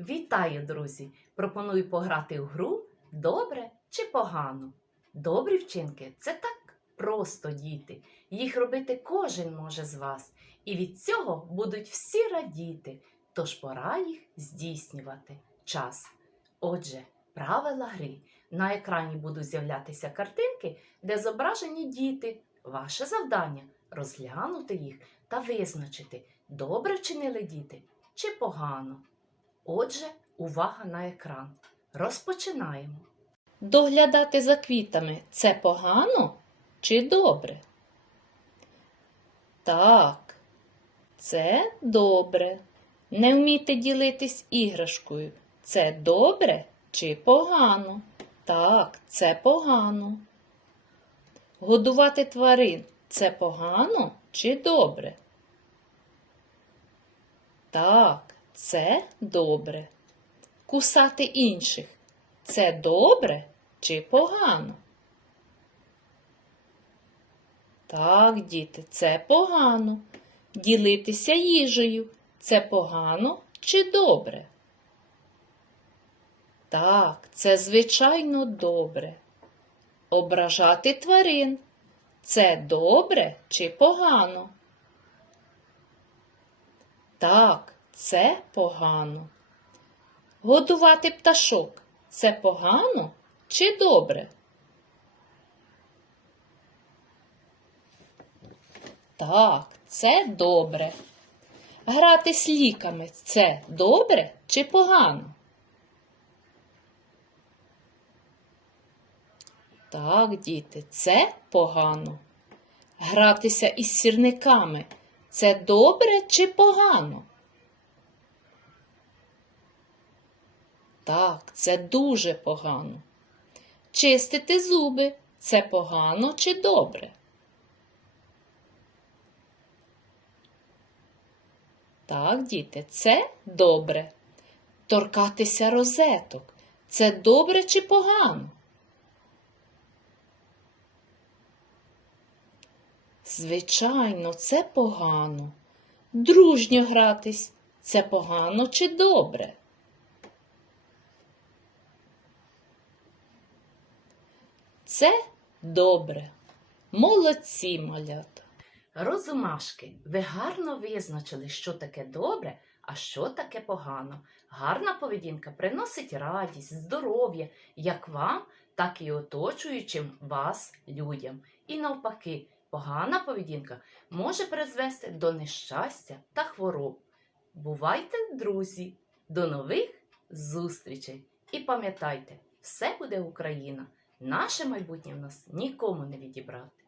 Вітаю, друзі! Пропоную пограти в гру добре чи погано. Добрі вчинки це так просто діти. Їх робити кожен може з вас, і від цього будуть всі радіти. Тож пора їх здійснювати. Час. Отже, правила гри. На екрані будуть з'являтися картинки, де зображені діти. Ваше завдання розглянути їх та визначити, добре вчинили діти чи погано. Отже, увага на екран. Розпочинаємо. Доглядати за квітами це погано чи добре? Так, це добре. Не вміти ділитись іграшкою це добре чи погано? Так, це погано. Годувати тварин це погано чи добре? Так, це добре. Кусати інших це добре чи погано? Так, діти, це погано. Ділитися їжею це погано чи добре? Так, це звичайно добре. Ображати тварин це добре чи погано? Так, це погано. Годувати пташок це погано чи добре? Так, це добре. Грати з ліками це добре чи погано? Так, діти, це погано. Гратися із сірниками це добре чи погано? Так, це дуже погано. Чистити зуби це погано чи добре? Так, діти, це добре. Торкатися розеток це добре чи погано? Звичайно, це погано. Дружньо гратись це погано чи добре? Це добре. Молодці малята. Розумашки, ви гарно визначили, що таке добре, а що таке погано. Гарна поведінка приносить радість, здоров'я як вам, так і оточуючим вас людям. І навпаки, погана поведінка може призвести до нещастя та хвороб. Бувайте, друзі! До нових зустрічей! І пам'ятайте, все буде Україна! Наше майбутнє в нас нікому не відібрати.